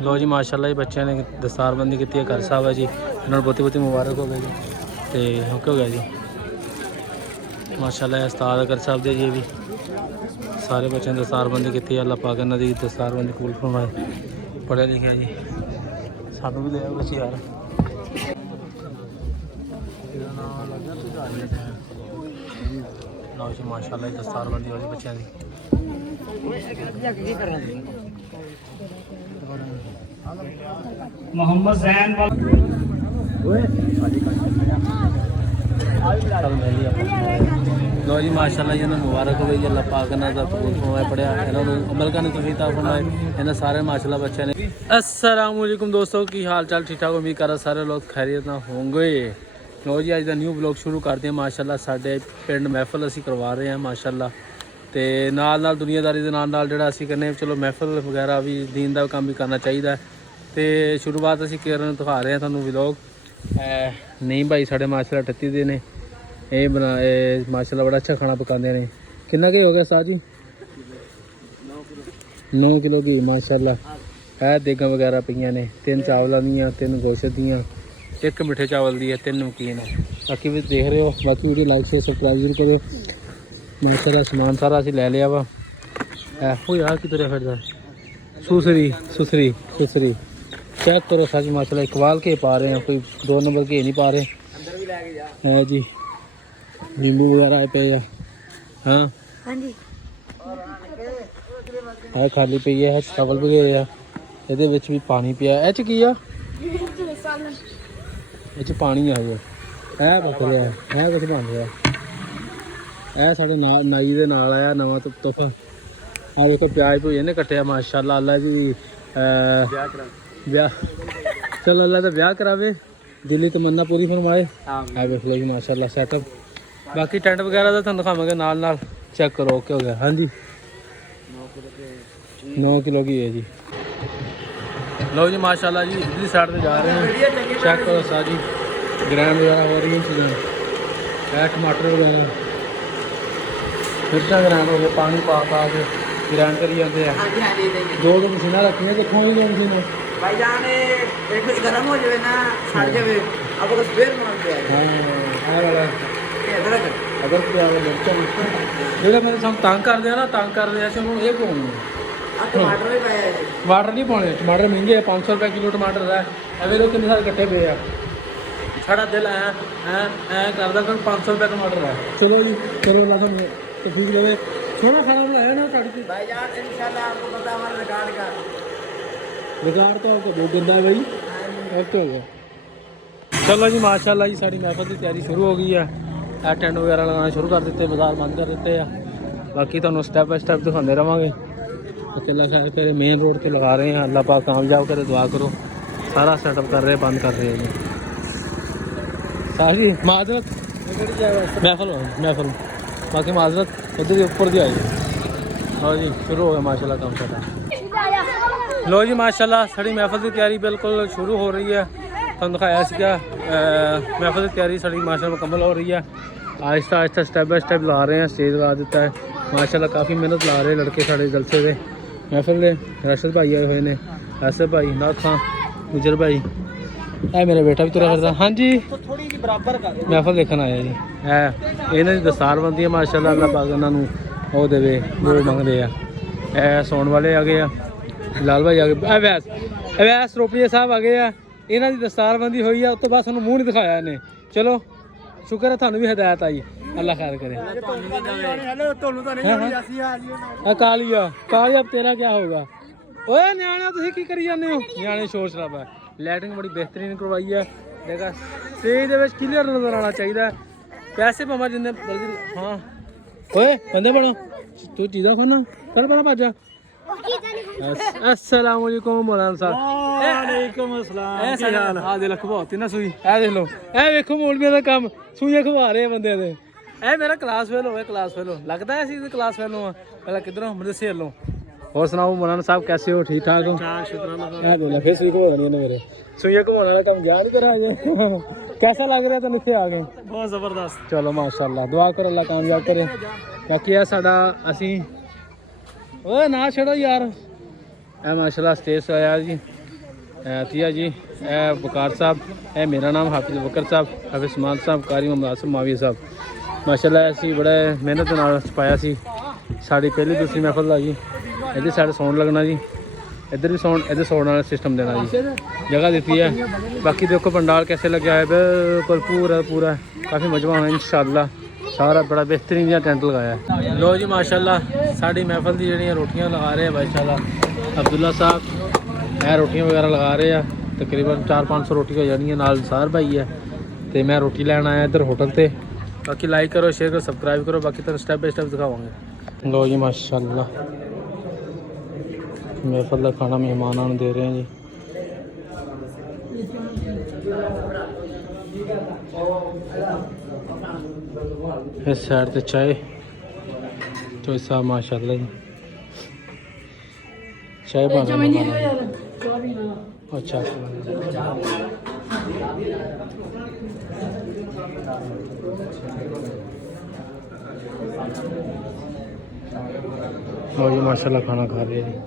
लो जी माशाल्लाह जी बच्चों ने दस्तारबंदी की है। घर साहब है जी, इन्होंने बहुत बहुत मुबारक हो गई जी। तो हो गया जी माशाल्लाह उस्ताद घर साहब दे जी भी सारे बच्चों ने दस्तारबंदी की है। अल्लाह पाक इन्हों की दस्तारबंदी कबूल फरमाए। पढ़े लिखे जी सानू भी ले आओ बच्चे यार। लो जी माशाल्लाह दस्तारबंदी हो जी बच्चों की। मोहम्मद जैन लो जी माशाल्लाह जी इन्होंने मुबारक हो गई। अल्लाह पाक इन्हों का कबूल फरमाए। पढ़िया इन्होंने अमल करने तौफीक अता फरमाए। इन्होंने सारे माशाल्लाह बच्चे ने। अस्सलाम वालेकुम दोस्तों, की हाल चाल ठीक ठाक? उम्मीद कर रहा सारे लोग खैरियत ना होंगे। लो जी अज का न्यू ब्लॉग शुरू करते हैं। माशाल्लाह साडे पिंड महफिल असी करवा रहे हैं माशाल्लाह। तो नाल नाल दुनियादारी के नाल जोड़ा असी करने चलो महफिल वगैरह भी दीन का काम भी करना चाहिए। तो शुरुआत असी करन दिखा रहे हैं थोड़ा व्लॉग। नहीं भाई साढ़े माशाल्लाह 38 दिन ने ये बना माशाल्लाह बड़ा अच्छा खाना पकाते हैं। कितना के हो गया साह जी? 9 किलो की माशाल्लाह है। देगा वगैरह पईयां ने 3 चावलों दियाँ 3 गोश्त दियाँ 1 मिठे चावल दी है 3 नमकीन है। बाकी भी देख रहे हो। बाकी वीडियो लाइक शेयर सब्सक्राइब जरूर करो। माशाल्लाह समान सारा असी लै लिया वा। हो यार कि तुरया फिरदा सुसरी सुसरी सुसरी चेक करो सच माशाल्लाह इकबाल के पा रहे हैं, कोई 2 नंबर के नहीं पा रहे है जी। नींबू वगैरह आए पे हाँ है खाली पी है चावल भी गए हैं। ये भी पानी पिया ए च की ये पानी आ गया है पक रहा है कुछ बन रहा है। साढ़े नाई दे नाल आया नवा तोहफा। आ देखो प्याज भुजे ने कट्टिया माशाल्लाह। अल्लाह जी ब्याह चलो अल्लाह तो ब्याह करावे, दिल्ली तमन्ना पूरी फरमाए। है देख लो जी माशाल्लाह सैटअप। बाकी टेंट वगैरह का तुम दिखावे नाल नाल चेक करो। ओके हो गया हाँ जी 9 किलो की है जी। लो जी माशाल्लाह जी इधरली साइड पे जा रहे हैं। चेक करो सा जी ग्रैंड वगैरह हो रही है चीज़ें। टमाटर वगैरह मिर्चा ग्रैंड हो गया, पानी पा के ग्रैंड करी जाते हैं। 2 मशीन रखी हैं। कितों हुई मशीन भाई जान एक गरम हो जाए ना सड़ जाए अब बस फिर मारते हैं। हाँ वाला अदरक जो मैंने सब तंग कर दिया ना तंग कर दिया से ये कौन टमाटर भी पाया है। टमाटर नहीं पाने, टमाटर महंगे है 500 रुपये किलो टमाटर है। अवे लोग कितने सारे कट्ठे पे आ साढ़ा दिल ऐ करदा कर 500 रुपये टमाटर है। चलो जी चलो अल्लाह तो ठीक लगे। सोना खाना बनाया ना तड़के भाई जान इंशाल्लाह आपको पता हमारे रिकॉर्ड का बेकार तो आपको बहुत गंदा है भाई। ओके हो गया। चलो जी माशाल्लाह जी साड़ी महफिल की तैयारी शुरू हो गई है। टेंट वगैरह लगाना शुरू कर दिते, बाजार बंद कर दिते हैं। बाकी तुहानू स्टैप बाय स्टैप दिखाते रहेंगे। अकेला खैर फिर मेन रोड पे लगा रहे हैं। अल्लाह पाक कामयाब करे, दुआ करो। सारा सेटअप कर रहे हैं, बंद कर रहे हैं जी। सारी माजरत महफिल बाकी माजरत उधर ऊपर दी आई। लो जी शुरू हो गया माशाल्लाह काम सारा। लो जी माशाल्लाह साड़ी महफिल की तैयारी बिल्कुल शुरू हो रही है। तुम दिखाया क्या महफिल की तैयारी साड़ी माशाल्लाह मुकम्मल हो रही है। Aahista Aahista step by step ला रहे हैं। स्टेज लगा देता है माशाल्लाह। काफ़ी मेहनत ला रहे हैं लड़के साढ़े जलसे से महफिल ने। रशद भाई आए हुए ने, ऐसे भाई नाथ खां गुजर भाई है मेरा बेटा भी तुरा फिरदा। हाँ जी महफिल देखने आया जी। है इन्हों की दस्तारबंदी है माशाल्लाह। अल्लाह पाक इन्होंने वो देवे जो मंगते हैं। सौन वाले आ गए हैं, लाल भाई आ गए, अवैस रोपड़िया साहब आ गए हैं। इन्हों की दस्तारबंदी हुई है उस तो बाद सूँ मूँह नहीं दिखाया इन्हें। चलो शुक्र है थानू भी हिदायत आई। अल्लाह खैर करे। कालिया कालिया तेरा क्या होगा ओए न्याणे तुसीं की करी जाते हो? न्याणे शोर शराबा लाइटिंग बड़ी बेहतरीन करवाई है। देखा स्टेज क्लीयर नजर आना चाहिए। पैसे पवा जिन्ने हाँ ओए बंदे बनो तू चीज़ा खाना कर बड़ा बाजा। अस्सलाम वालेकुम मौलाना साहब। वालेकुम अस्सलाम। आ दे लखवाती ना सुई ए देख लो ए वेखो मौलवियों का काम सुइयां खवा रहे हैं बंदे दे। ए मेरा क्लास फेल हो गया क्लास फेल हो लगता है असी क्लास फेल हो पहले किधरों मेरे से लो। और सुनाओ मौलाना साहब कैसे हो? ठीक ठाक हो? फिर सुई घुमानी है मेरे सुइयां घुमाने वाला काम जान करा कैसा लग रहा है तेन इतने आ गए? बहुत जबरदस्त। चलो माशाल्लाह दुआ करो अल्लाह कामयाब करे। बाकी है साडा असी ओए ना छड़ो यार ए माशाल्लाह स्टेज आया जी। अतिया जी, ए वकार साहब, ए मेरा नाम हाफिज़ बकर साहब, हाफिज़ उस्मान साहब, कारी मोहम्मद आसिफ माविया साहब। माशाल्लाह असी बड़े मेहनत नाल छपाया सी। साड़ी पहली दूसरी महफल दा जी। इधर साइड साउंड लगना जी, इधर भी साउंड, इधर साउंड वाला सिस्टम देना जी। जगह दी है। बाकी देखो पंडाल कैसे लगे है, बिल्कुल पूरा पूरा काफ़ी मजबूत होना इंशाअल्लाह। सारा बड़ा बेहतरीन जहा टेंट लगाया है। लो जी माशाल्लाह साड़ी महफल की जड़ियाँ रोटियाँ लगा रहे हैं माशाल्लाह। अब्दुल्ला साहब मैं रोटियाँ वगैरह लगा रहे हैं। तकरीबन 400-500 रोटी हो जानी है। नाल सार भाई है तो मैं रोटी लैन आया इधर होटल से। बाकी लाइक करो, शेयर करो, सब्सक्राइब करो। बाकी तो स्टेप बाय स्टेप दिखावांगे। लो जी माशाल्लाह महफल का खाना मेहमानों को दे रहे हैं जी। इस साइड से चाय तो साहब माशाल्लाह जी चाय बना अच्छा। लो जी माशाल्लाह खाना खा रहे हैं जी।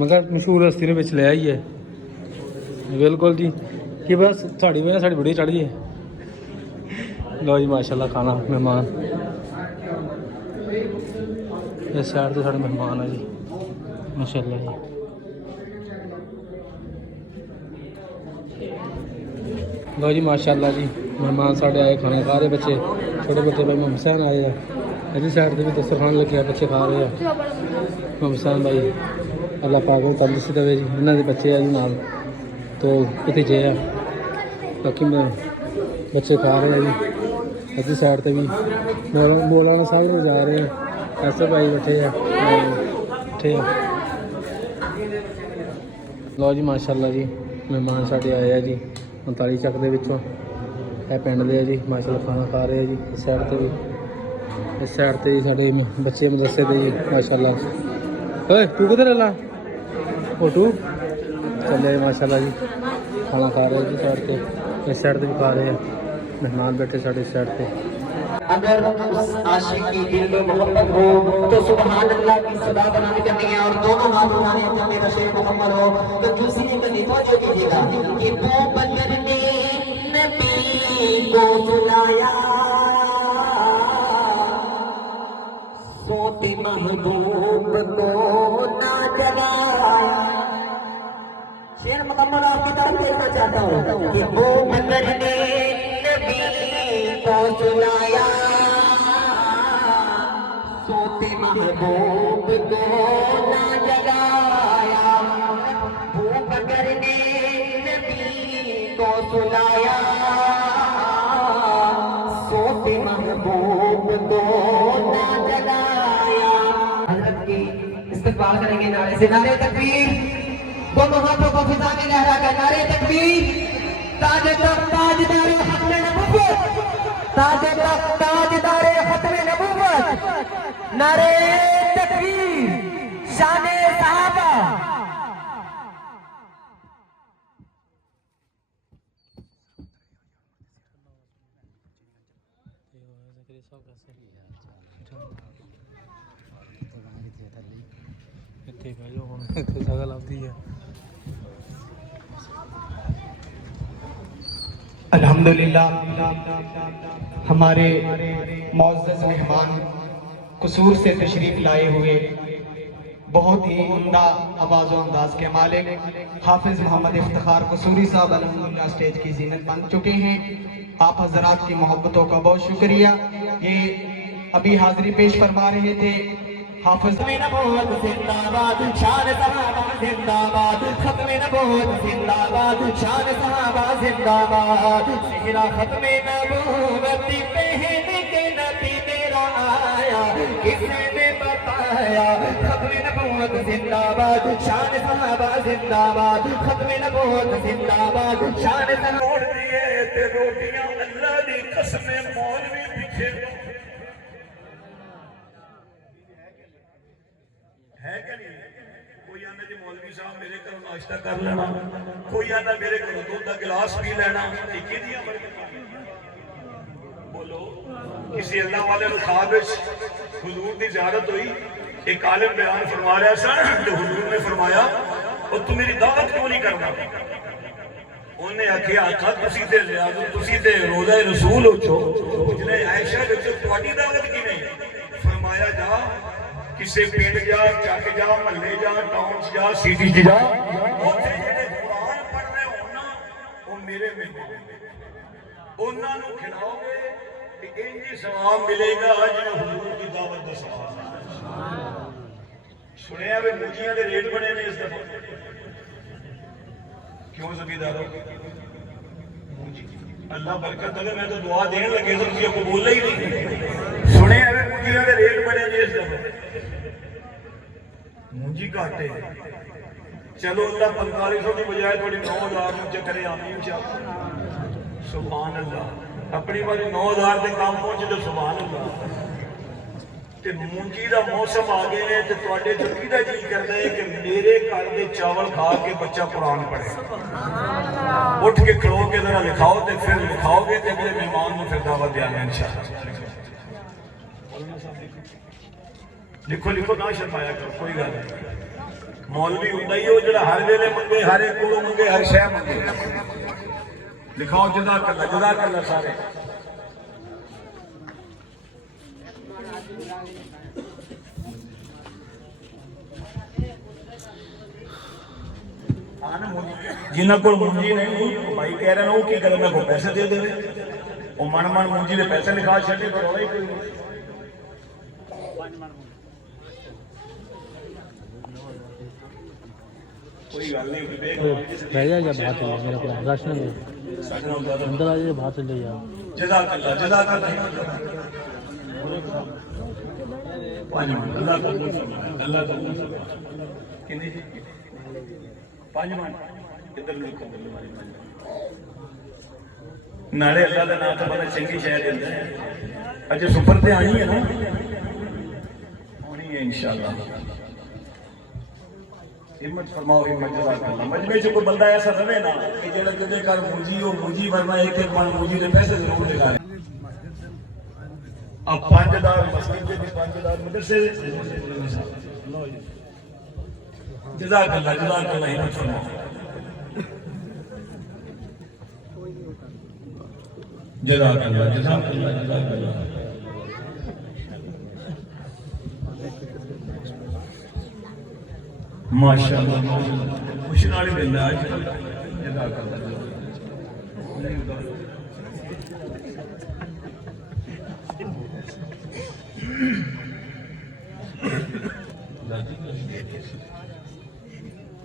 मगर मशहूर हस्ती ने बिच लिया ही है बिल्कुल जी कि बस साड़ी वजह साड़ी बड़ी चढ़ गई है। लो जी माशाल्लाह खाना मेहमान इस साइड तो साढ़े मेहमान है जी माशाल्लाह जी। लो जी माशाल्लाह जी मेहमान साढ़े आए खाना खा रहे बच्चे छोटे बच्चे भाई मोहम्मद हुसैन आए हैं। इधर साइड से भी दस्तरखान लगे बच्चे खा रहे हैं। मोहम्मद हुसैन भाई अल्लाह पाक को तंदुरुस्ती देवे जी। इन्होंने बच्चे हैं जी नाल तो भतीजे है। बाकी बच्चे खा रहे हैं जी। इधर साइड से भी मौलाना साहब में जा रहे हैं। ऐसे भाई बैठे हैं बैठे हैं। लो जी माशाल्लाह जी मेहमान साढ़े आए हैं जी 39 ਚੱਕ ਦੇ ਵਿੱਚੋਂ ਇਹ ਪਿੰਡ ਦੇ ਜੀ माशाल्लाह खाना खा रहे हैं जी। इस साइड से भी इस साइड से जी साढ़े बच्चे मदरसे दे जी माशाल्लाह। ओए तू किधर ला फोटू चले माशाल्लाह जी खाना खा रहे हैं जी साइड से। इस साइड से भी खा रहे हैं मेहमान बैठे साढ़े इस साइड से। अगर उस आशिक की दिल में मोहब्बत हो तो सुभान अल्लाह की सदा बनानी करनी है और दोनों हाथ उठाने जब मेरा शेर मुकम्मल हो तो दूसरी एक तवज्जो कीजिएगा कि वो बंदर ने नबी को बुलाया सोते महबूब को ना जगाया। शेर मुकम्मल आपकी तरफ देखना चाहता हूँ कि वो बंदर ने नबी को सुनाया सोते महबूब को ना जगाया। वो बंदर ने नबी को सुनाया सोते महबूब को ना जगाया। हज़रत की इस्तक़बाल करेंगे नारे से। नारे तकबीर, दोनों हाथों को फिजा में लहरा कर नारे तकबीर। ताजदारे खत्म नबूवत, ताजदारे खत्म नबूवत, नारे तकबीर, शाने सहाबा। जगह लगती है। अल्हम्दुलिल्लाह हमारे मुअज़्ज़ज़ मेहमान कसूर से तशरीफ़ लाए हुए बहुत ही उम्दा आवाज़ व अंदाज के मालिक हाफिज़ मोहम्मद इफ्तिखार कसूरी साहब अल्हम्दुलिल्लाह स्टेज की ज़ीनत बन चुके हैं। आप हज़रात की मोहब्बतों का बहुत शुक्रिया। ये अभी हाज़िरी पेश फरमा रहे थे हाफिज़ नबूवत जिंदाबाद, शान सहाबा जिंदाबाद, खत्म नबूवत जिंदाबाद, शान सहाबा जिंदाबाद। सेहरा खत्म नबूवत पहन के नबी मेरा आया, किसने बताया। खत्म नबूवत जिंदाबाद, शान सहाबा जिंदाबाद, खत्म नबूवत जिंदाबाद, शान छोड़ दिए ते रोटियां अल्लाह दी कसम मौलवी पीछे है कि नहीं। कोई आंदा जी मौलवी साहब मेरे घरों नाश्ता कर लेना, कोई आंदा मेरे घरों दूध का गिलास पी लेना। बोलो किसी अल्लाह वाले ख्वाब हुजूर की ज़ियारत हुई एक आलिम बयान फरमा रहा था तो हुजूर ने फरमाया और तू मेरी दावत क्यों नहीं करना? उन्हें आखिया आखा तुसी ते रोज़ा रसूल हो छो पुछने आयशा विच तुहाडी दावत की नहीं? फरमाया जा किसे पिंड जा, चक जा, महल्ले जा, टाउन जा, सिटी च जा, उत्थे जेड़े कुरान पढ़ रहे हो ना वो मेरे मेहमान उन्हां नूं खिलाओगे ते इंज ही सवाब मिलेगा जिवें हुजूर की दावत दा सवाब। सुनिया वे मूजियां दे रेट बड़े ने इस दफा, क्यों ज़मींदारों? अल्लाह बरकत दे, मैं तो दुआ देने लगे तो तुझे को बोला ही नहीं। सुने वे मूजियां दे रेट बड़े ने इस दफा, मूंजी घाटे चलो अल्लाह 4500 की बजाय थोड़ी 9000 में चक्करे आमीन इंशाअल्लाह। सुभान अल्लाह, अपनी बारी 9000 के काम पहुंचे तो सुभान अल्लाह। ते मूंजी का मौसम आ गए तो तुहाडे तो किहदा जी करदा है कि मेरे घर के चावल खा के बच्चा कुरान पढ़े? उठ के खलो के जरा लिखाओ तो फिर लिखाओगे तो अगले मेहमान को फिर दावत देंगे इंशाअल्लाह। लिखो लिखो ना शर्माया करो, कोई गल नहीं। मौलवी हुंदा ही वो जिहड़ा हर वेले मंगे, हर एक कोलों मंगे, हर शय मंगे। लिखाओ जज़ाकल्लाह सारे। जिन्हों को मूंजी नहीं भाई कह रहे हैं वो की करे, मैं को पैसे दे दे, वो मन मन मूंजी के पैसे लिखा छे तो रौला ही कोई गल नहीं। रह जा बात है मेरे को रश ना अंदर आ जाए बात ले जा। जज़ाकल्लाह नाले अल्लाह का नाम तो बड़ा चंगी शय देता है। अजे सुपर ते आनी है ना, आनी है इंशाअल्लाह। हिम्मत फरमाओ, हिम्मत जज़ाकल्लाह। मजमे च कोई बंदा ऐसा रहे ना कि जेड़ा जिहदे घर मूंजी हो मूंजी वरना एक एक मन मूंजी के पैसे जरूर दिखा। अब 5000 मस्जिद के 5000 मदरसे जज़ाकल्लाह हिम्मत फरमाओ। जज़ाकल्लाह माशाअल्लाह खुशी नाल ही मिलदा अजकल।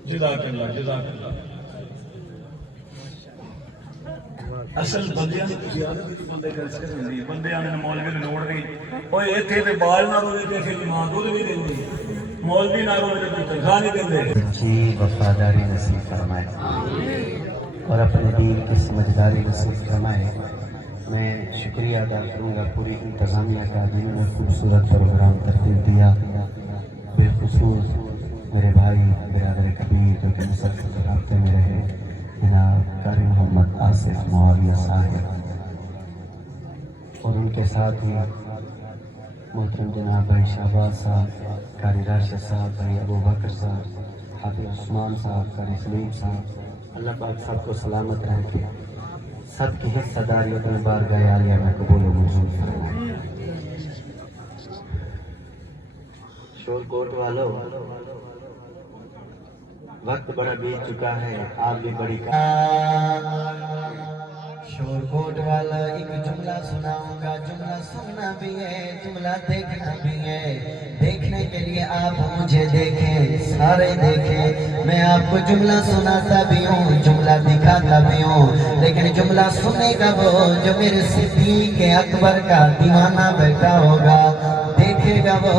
जज़ाकल्लाह जज़ाकल्लाह। असल बंदे बंदे आने मौलवी ने लोड़ नहीं, ओए इत्थे ते बाल ना रोवे ते फिर मां दूध भी देंदी, मौलवी ना रोवे ते तनख्वाह नहीं देंदे। जी वफादारी नसीब फरमाए और अपने दीन की समझदारी नसीब फरमाए। मैं शुक्रिया अदा करूँगा पूरी इंतज़ामिया का जिन्होंने खूबसूरत प्रोग्राम तरतीब दिया, बिलखुसूस मेरे भाई बिरादर कबीर जो कि मुसलसल राब्ते में रहे, जनाब कारी मोहम्मद आसिफ मुआविया साहिब, और उनके साथ ही मोहतरम जनाब भाई शहबाज साहब, कारी राशिद साहब, भाई अबू बकर साहब, हाफिज उस्मान साहब, कारी सलीम साहब। अल्लाह पाक सबको सलामत रखे, सबकी हिस्सेदारी अपने बारगाह आलिया में कबूल व मंजूर फरमाए। शोरकोट वालों, वक्त बड़ा बीत चुका है, आप भी बड़ी शोरकोट वाला एक जुमला सुनाऊंगा, जुमला सुनना भी है, जुमला देखना भी है। देखने के लिए आप मुझे देखें, सारे देखें, मैं आपको जुमला सुनाता भी हूँ, जुमला दिखाता भी हूँ, लेकिन जुमला सुनेगा वो जो मेरे सिद्दीक़ अकबर का दीवाना बैठा होगा, देखेगा वो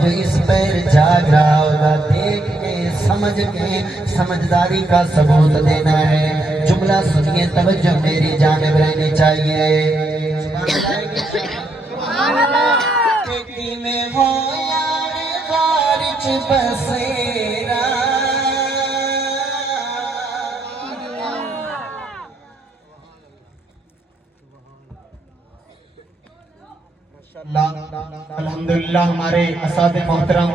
जो इस पैर जाग रहा होगा। देख के समझ के समझदारी का सबूत देना है। जुमला सुनिए, तवज्जो मेरी जानिब रहनी चाहिए। में हो यार बारिश बसेरा, अल्हम्दुलिल्लाह अल्हम्दुलिल्लाह हमारे असातिज़ मोहतरम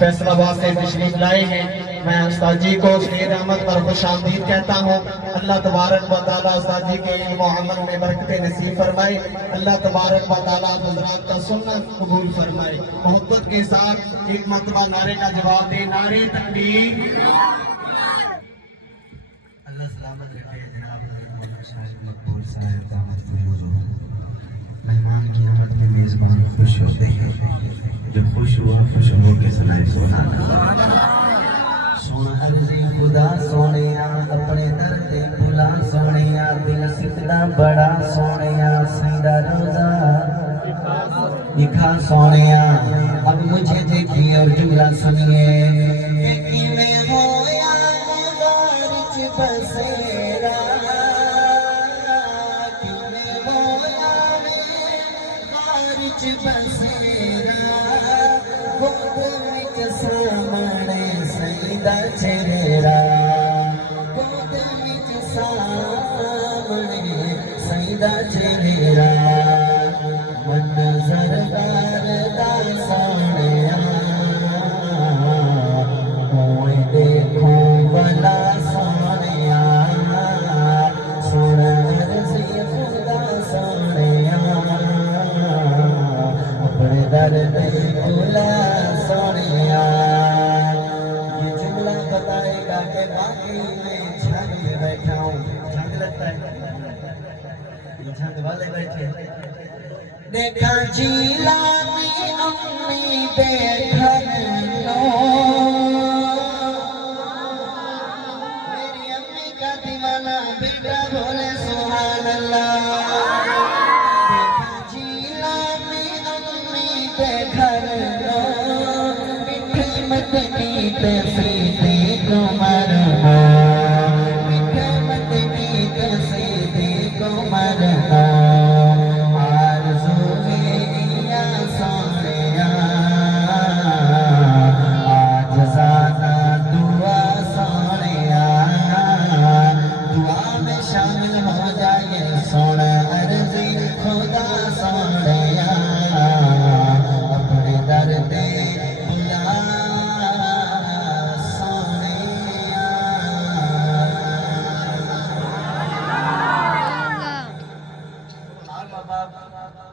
फैसलाबाद से तशरीफ लाए हैं। मैं उस्ताद जी को शेर अहमद पर खुश आमदीद कहता हूँ। अल्लाह तबारक व तआला उस्ताद जी के इल्म व अमल में बरकतें नसीब फरमाए। अल्लाह तबारक व तआला हज़रात का सुन्नत कबूल फरमाए। मोहब्बत के साथ एक मरतबा नारे का जवाब दे, नारे तकबीर। अल्लाह सलामत रखे जनाब मौलाना साहिब मकबूल साहिब दामद फुरूज़ो। मेहमान की आमद में मेज़बान खुश होते हैं, जब खुश हुआ खुश हो के सुनाए सोना सोना अर्ज़ी खुदा सोनिया अपने दर ते बुला सोनिया दिल सिकदा बड़ा सोनिया सैदा रोज़ा दिखा सोनिया। अब मुझे देखिए और जुमला सुनिए कि मैं होया गुज़ारिश बसेरा कि मैं होया गुज़ारिश बसेरा गोद विच सामने सईदा चेहरा गोद विच सामने सईदा चेहरा मंज़रदार दा सोनिया कोई देखो भला सोनिया सोना अर्ज़ी खुदा सोनिया अपने दर पे बुला सोनिया। ये जुमला बताएगा कि बाकी मैं झंग में बैठा हूँ। झंग लगता है, ये झंग वाले बैठे। देखा जीला में अम्मी बैठा लो, मेरी अम्मी का दीवाना बेटा बोले सुभान अल्लाह। देखा जीला में अम्मी बैठा लो, मीठे मदनी पे सीधी कुमार हो, मीठे मदनी पे सीधी कुमार हो।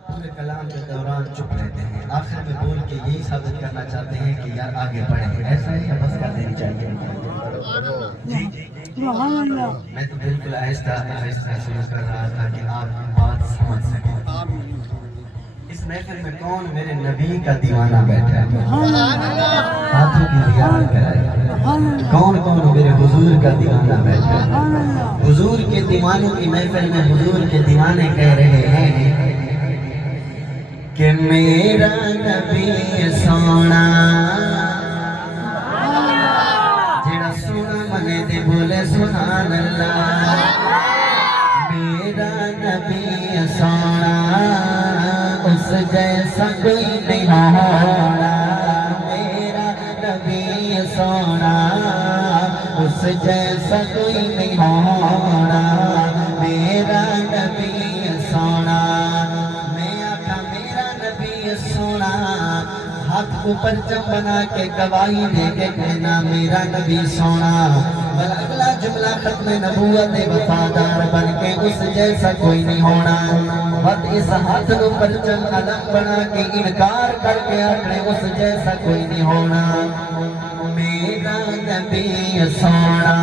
पूरे कलाम के दौरान चुप रहते हैं, आखिर में बोल के यही साबित करना चाहते हैं कि यार आगे बढ़े। ऐसा ही बस कर देनी चाहिए। जी मैं तो बिल्कुल आहिस्ता आहिस्ता शुरू कर रहा था कि आप बात समझ सकें। इस महफिल में कौन मेरे नबी का दीवाना बैठा है? हाथों की रियाज कराए। कौन कौन मेरे हुजूर का दीवाना बैठा है? हुजूर के दीवानों की महफिल में हुजूर के दीवाने कह रहे हैं कि मेरा नबी सोना जेड़ा सोना मने दे बोले सुभान अल्लाह। मेरा नबी सोना उस जैसा कोई नहीं होना। मेरा नबी सोना उस जैसा कोई नहीं होना। मेरा नबी सोना सोना हाथ को परचम बना के गवाही दे के कहना मेरा नबी सोना। अगला जुमला खत्म नबूवत वफादार बन के उस जैसा कोई नहीं होना। बस इस हाथ को परचम अलग बना के इनकार करके अपने उस जैसा कोई नहीं होना। मेरा नबी सोना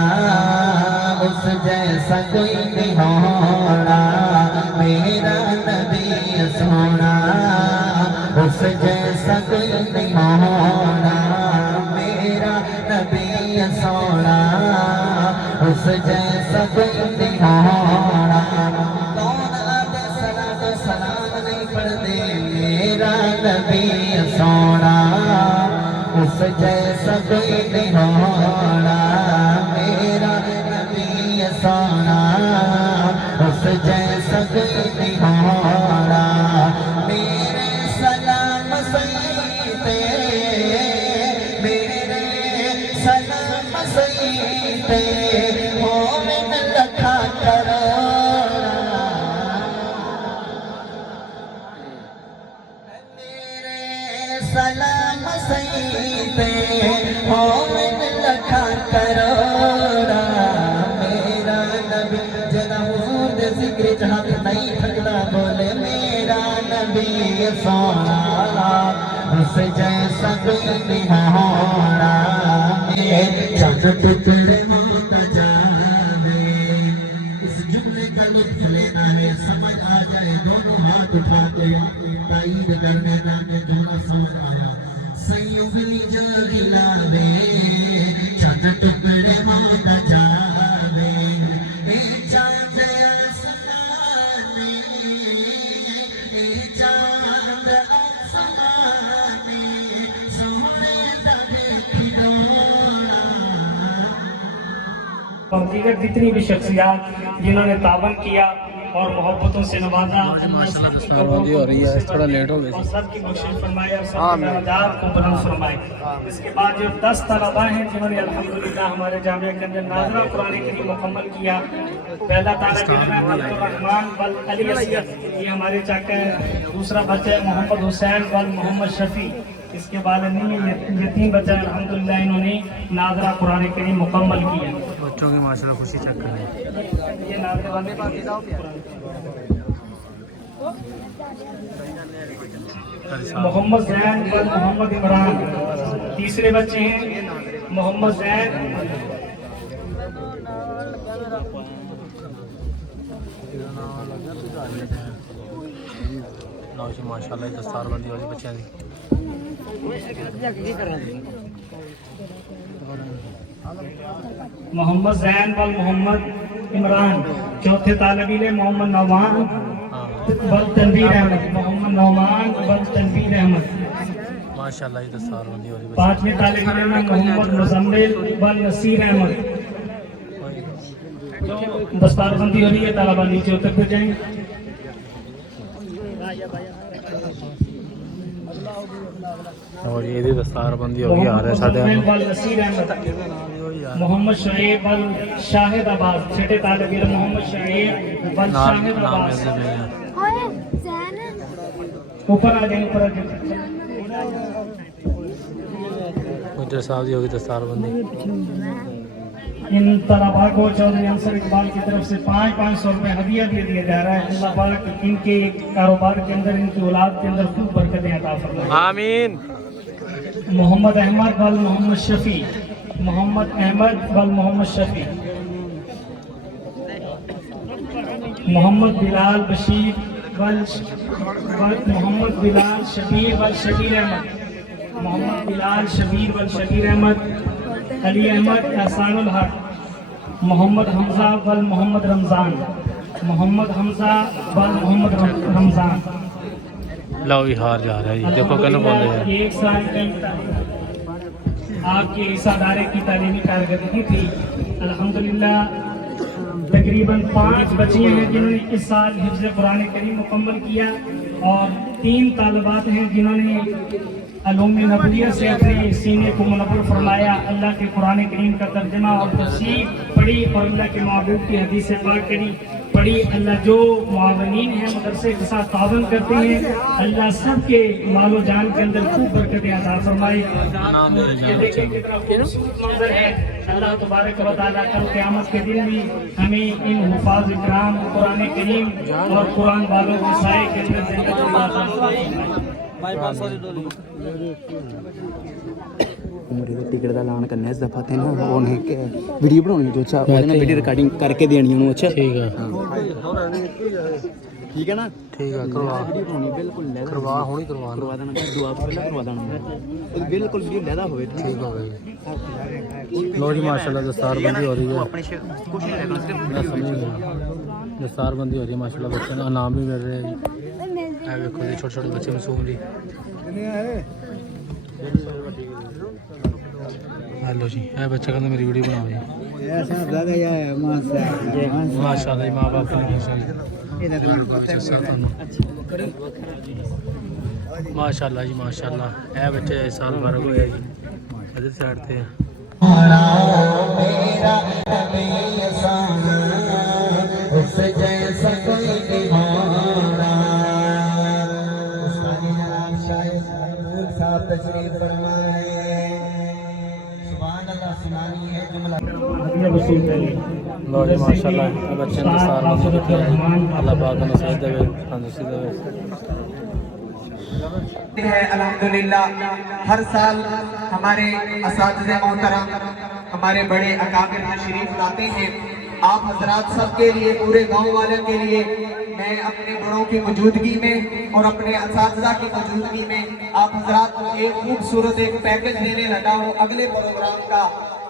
उस जैसा कोई नहीं होना। मेरा नबी सोना उस जैसा कोई नहीं होना। मेरा नबी सोना उस जैसा कोई नहीं होना। कौन आते सलात सलाम नहीं पढ़ते? मेरा नबी सोना उस जैसा कोई नहीं होना। मेरा नबी सोना उस जैसा कोई नहीं होना। मेरे सलाम सईदे मेरे सलाम सईदे हो मन लखा करोड़ा। मेरे लखा करोड़ा मेरा नबी जना हुजूर दे जिक्र जहां नहीं थकदा बोले मेरा नबी सोना उस जैसा कोई नहीं होना मेरे चंद टुकड़े होता जावे इस जुमले का लुत्फ लेना है समझ आ जाए दोनों हाथ उठा के ताईद करने का जो ना समझ आया संयुगली जो खिलावे चंद टुकड़े होता जावे ए चांद आसमानी ए चांद आसमानी सोने दे खिलौना और दीगर जितनी भी शख्सियात जिन्होंने तावन किया और मोहब्बतों से नवाजा माशाल्लाह दस्तारबंदी हो रही है, थोड़ा लेट हो गई और सबकी बख्शिश फरमाए और सबके दर्जात को बुलंद फरमाए। इसके बाद जो 10 तलबा हैं जिन्होंने अल्हम्दुलिल्लाह हमारे जामिया के अंदर नाज़रा कुरान करीम मुकम्मल किया। पहला तालिब इल्म है अब्दुर्रहमान वल अली असद, ये हमारे चाचा है। दूसरा बच्चा है मोहम्मद हुसैन वल मोहम्मद शफी। इसके बाद ये 3 बच्चे अल्हम्दुलिल्लाह इन्होंने नाज़रा कुरान करीम मुकम्मल किया। बच्चों की माशाल्लाह खुशी चेक करें। ये नाज़रा वाले मोहम्मद जैन व मोहम्मद इमरान। तीसरे बच्चे हैं मोहम्मद जैन माशाल्लाह दस्तारबंदी वाली बच्चियां दी मोहम्मद जैन व मोहम्मद इमरान। चौथे तालिब इल्म मोहम्मद नौमान बल तनवीर अहमद। मोहम्मद नौमान बल तनवीर अहमद। माशाल्लाह ये दस्तारबंदी वाली पांचवें तालिब इल्म मोहम्मद मुजम्मिल बल नसीर अहमद। दस्तारबंदी हो रही है, तालिबा नीचे उतरते जाएंगे। और ये भी दस्तारबंदी होगी आ रहा है साढ़े मोहम्मद शुएब बल शाहिद अब्बास। छठे तालिब इल्म मोहम्मद शुएब बल शाहिद अब्बास। ऊपर आ जाए, ऊपर आ जाए। मुझे साहब दी होगी दस्तारबंदी। इन तलबा को चौधरी अंसर इकबाल की तरफ से 500 रुपये हदिया दे दिया जा रहा है। अल्लाह पाक इनके कारोबार के अंदर, इनकी औलाद के अंदर खूब बरकतें अता फरमाए। आमीन। मोहम्मद अहमद बल मोहम्मद शफी। मोहम्मद अहमद बल मोहम्मद शफी। मोहम्मद बिलाल बशीर बल मोहम्मद बिलाल शबीर बल शबीर अहमद। मोहम्मद बिलाल शबीर बल शबीर अहमद। अली अहमद एहसानुल हक। मोहम्मद हमजा बल मोहम्मद रमज़ान। मोहम्मद हमजा बल मोहम्मद रमज़ान। लो ही हार जा रहा है ये देखो कहना बोल रहे हैं। 1 साल की आपके इस अदारे की तालीमी कारकर्दगी थी। अल्हम्दुलिल्लाह तकरीबन 5 बच्चियाँ हैं जिन्होंने इस साल हिफ्ज़ कुरान करीम मुकम्मल किया और 3 तालिबात हैं जिन्होंने अलूम नबविय्या से अपने सीने को मुनव्वर फरमाया। अल्लाह के कुरान करीम का तर्जुमा और तफसीर पढ़ी और अल्लाह के महबूब की हदीस पाक करी पढ़ी। अल्लाह जो मुआवनीन हैं मदरसे के साथ तावन करते हैं, अल्लाह सबके मालो जान के अंदर खूब बरकतें अता फरमाए। ये देखिए कितना खूबसूरत मंजर है। अल्लाह तबारक व तआला कल क़यामत के दिन भी हमें इन हुफ़ाज़ इकराम कुरान करीम और कुरान वालों के साए के अंदर जन्नत में अता फरमाए। उमरे टिकट का ऐलान करना इस दफा ते ना उन्हें वीडियो बनानी जो अच्छा वीडियो रिकॉर्डिंग करके देनी उन्होंने। अच्छा ठीक है, ठीक है ना, ठीक है करवा वीडियो बनानी बिल्कुल करवा होनी करवा देना दुआ पहले करवा देना बिल्कुल वीडियो लैदा होवे ठीक हो गई। लो जी माशाल्लाह दस्तारबंदी हो रही है। अपने कुछ नहीं रखना सिर्फ दस्तारबंदी हो रही है माशाल्लाह। बच्चों को इनाम भी मिल रहे हैं जी। देखो जी छोटे छोटे बच्चे मासूम जी। हेलो जी, है बच्चा कहता मेरी वीडियो बनाओ जी। माशाल्लाह जी, माँ बाप माशाल्लाह जी माशाल्लाह। है बच्चे इस साल वर्ग हो जी इधर साइड थे। मेरा नबी साना उस जैसा कोई नहीं होना। उस्ताद जनाब शाहिद नूर साहब तशरीफ फरमाए। सुभान अल्लाह सुनानी है जुमला लो जी माशाल्लाह बच्चे ने सार बंद किए हैं अल्लाह पाक ने सही देवे तंदुरुस्ती देवे है अल्हम्दुलिल्लाह। हर साल हमारे असातिज़े मोहतरम हमारे बड़े अकाबिर तशरीफ लाते हैं। आप हजरात सब के लिए, पूरे गांव वालों के लिए मैं अपने बड़ों की मौजूदगी में और अपने असातिज़ा की मौजूदगी में आप हजरात को एक खूबसूरत एक पैकेज देने लगा हूँ अगले प्रोग्राम का।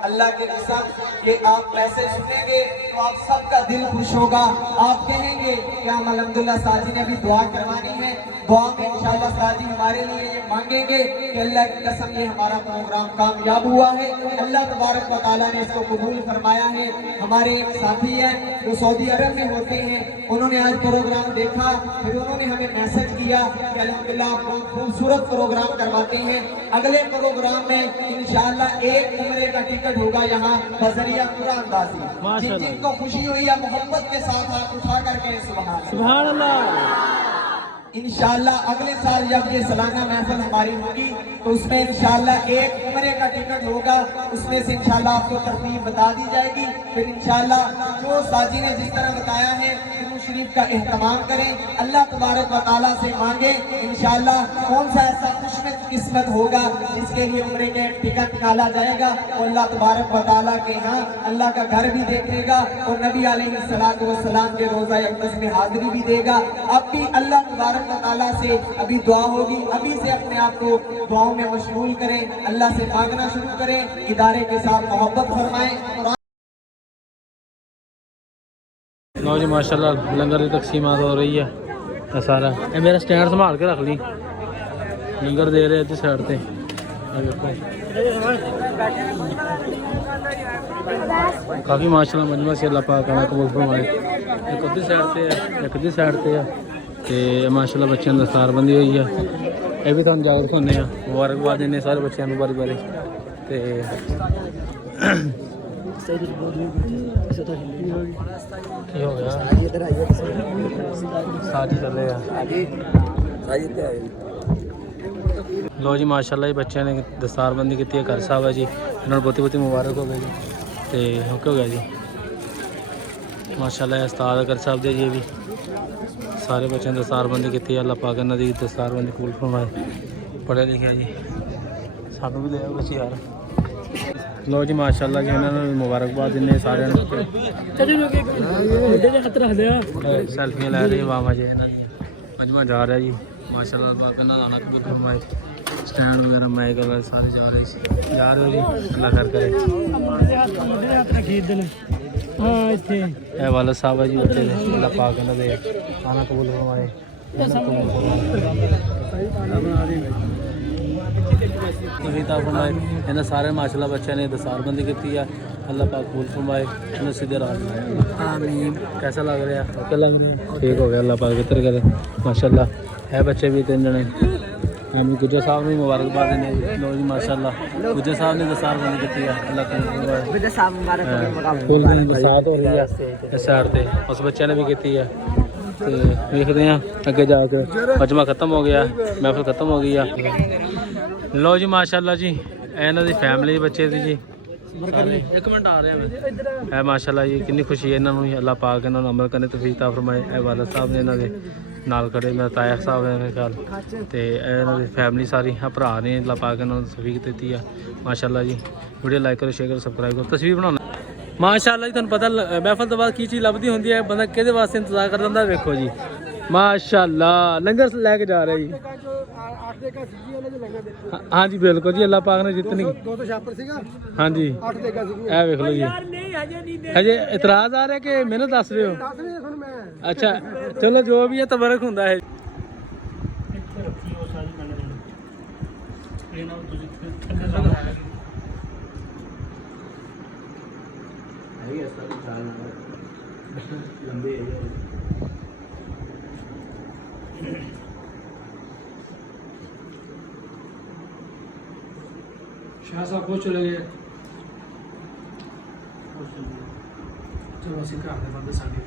अल्लाह के कसम ये आप पैसे सुनेंगे तो आप सबका दिल खुश होगा। आप कहेंगे कि हम अल्हम्दुलिल्लाह साजी ने भी दुआ करवानी है, दुआ में इंशाअल्लाह साजी हमारे लिए ये मांगेंगे कि अल्लाह की कसम ये हमारा प्रोग्राम कामयाब हुआ है, अल्लाह तबारक व तआला ने इसको कबूल फरमाया है। हमारे एक साथी हैं जो सऊदी अरब में होते हैं, उन्होंने आज प्रोग्राम देखा, फिर उन्होंने हमें मैसेज किया कि अल्हम्दुलिल्लाह आप बहुत खूबसूरत प्रोग्राम करवाते हैं। अगले प्रोग्राम में इंशाअल्लाह एक उम्रे का टिकट होगा यहाँ बजरिया पूरा अंदाजी। जिनको खुशी हुई है मोहब्बत के साथ आप उठा करके सुभान अल्लाह। इंशाअल्लाह अगले साल जब ये सालाना महफिल हमारी होगी तो उसमें इंशाअल्लाह एक उम्रे का टिकट होगा, उसमें से इंशाअल्लाह आपको तरतीब बता दी जाएगी। फिर इंशाअल्लाह जो साजी ने जिस तरह बताया है शरीफ का एहतमाम करें, अल्लाह तबारक व तआला से मांगे इंशाअल्लाह कौन सा ऐसा खुशकिस्मत होगा जिसके लिए उम्रे के टिकट निकाला जाएगा और अल्लाह तबारक व तआला के यहाँ अल्लाह का घर भी देखेगा और नबी अलैहिस्सलातु वस्सलाम के रोज़ा अक़दस में हाजिरी भी देगा। अब भी अल्लाह तबारक व तआला से अभी दुआ होगी, अभी से अपने आप को दुआओं में मशगूल करें, अल्लाह से मांगना शुरू करें, इदारे के साथ मोहब्बत फरमाएं। लो जी माशाल्लाह लंगर की तकसीमात हो रही है सारा। ये मेरा स्टैंड संभाल के रख ली, लंगर दे रहे इस साइड से। काफ़ी माशाल्लाह मजमा से अल्लाह पाक का कबूल फरमाए। एक अद्धी साइड से है, एक अद्धी साइड से है ते माशाल्लाह बच्चों की दस्तारबंदी हुई है। ये भी तुहानू जागरूक होने मुबारकबाद देने सारे बच्चों को बारी बारी ते हो गया लो जी माशाल्लाह जी बच्चों ने दस्तारबंदी की है। घर साहब है जी, इन्होंने बहुत बहुत मुबारक हो गए जी। तो हो गया जी माशाल्लाह उस्ताद घर साहब दे जी भी सारे बच्चों ने दस्तारबंदी की है। अल्लाह पाक इन्हों की दस्तारबंदी कबूल फरमाए। पढ़े लिखे जी सानू भी ले आओ बच्चे यार। लो जी माशाल्लाह जी इन्होंने मुबारकबाद देने सारे सेल्फियाँ लै रही वाह जी मजमा जा रहा जी माशाल्लाह पाक आना कबूल फरमाए। स्टैंड वगैरह माइक वगैरह सारे जा रहे हो जी, अल्लाह कर करे। वाला साहब है जी बच्चे अल्लाह पाक इन्हों दे आना कबूल फरमाए। इन्हें सारे माशाल्लाह बच्चों ने दस्तारबंदी की है। अल्लाह पाक कबूल फरमाए, इन्हें सीधे राह आमीन। कैसा लग रहा है? ओके लग रहा है, ठीक हो गया। अल्लाह पाक बेहतर करे माशाल्लाह। है बच्चे भी 3 जने। हामी गुज्जर साहब ने मुबारकबाद देने। लो जी माशाल्लाह गुज्जर साहब ने दस्तारबंदी की है। अल्लाह फुल बरसात हो रही है इस साइड से, उस बच्चे ने भी की है। तो देखते हैं अगे जाके मजमा खत्म हो गया, महफिल खत्म हो गई है। लो जी माशाल्लाह जी इन्हों की फैमिली बच्चे थी जी। एक मिनट आ रहे हैं माशाल्लाह जी कितनी खुशी है इन्हों। अल्लाह पाक इन्होंने अमल करने तौफीक अता फरमाए। वाला साहब ने इन्होंने नाल खड़े, मेरा ताया साहब है मेरे ख्याल, तो इन्हों की फैमिली सारी भरा ने। अल्लाह पाक इन्होंने तौफीक दी है माशाल्लाह जी। वीडियो लाइक करो, शेयर करो, सबसक्राइब करो, तस्वीर बनाना माशाल्लाह जी। तुहानू पता महफिल तो बाद की चीज़ लभदी होंदी है, बंदा किहदे वास्ते इंतजार करदा हुंदा वेखो जी माशाल्लाह। लंगर लैके जा रहे जी। हाँ जी बिल्कुल जी, अल्लाह पाक ने जितनी हाँ जी ए वेख लो जी। हजे इतराज आ रहा है कि मैंने दस रहे हो? अच्छा चलो जो भी है तबरक हुंदा है। शाह साहब को चले गए। चलो असं घर के बंदे साढ़े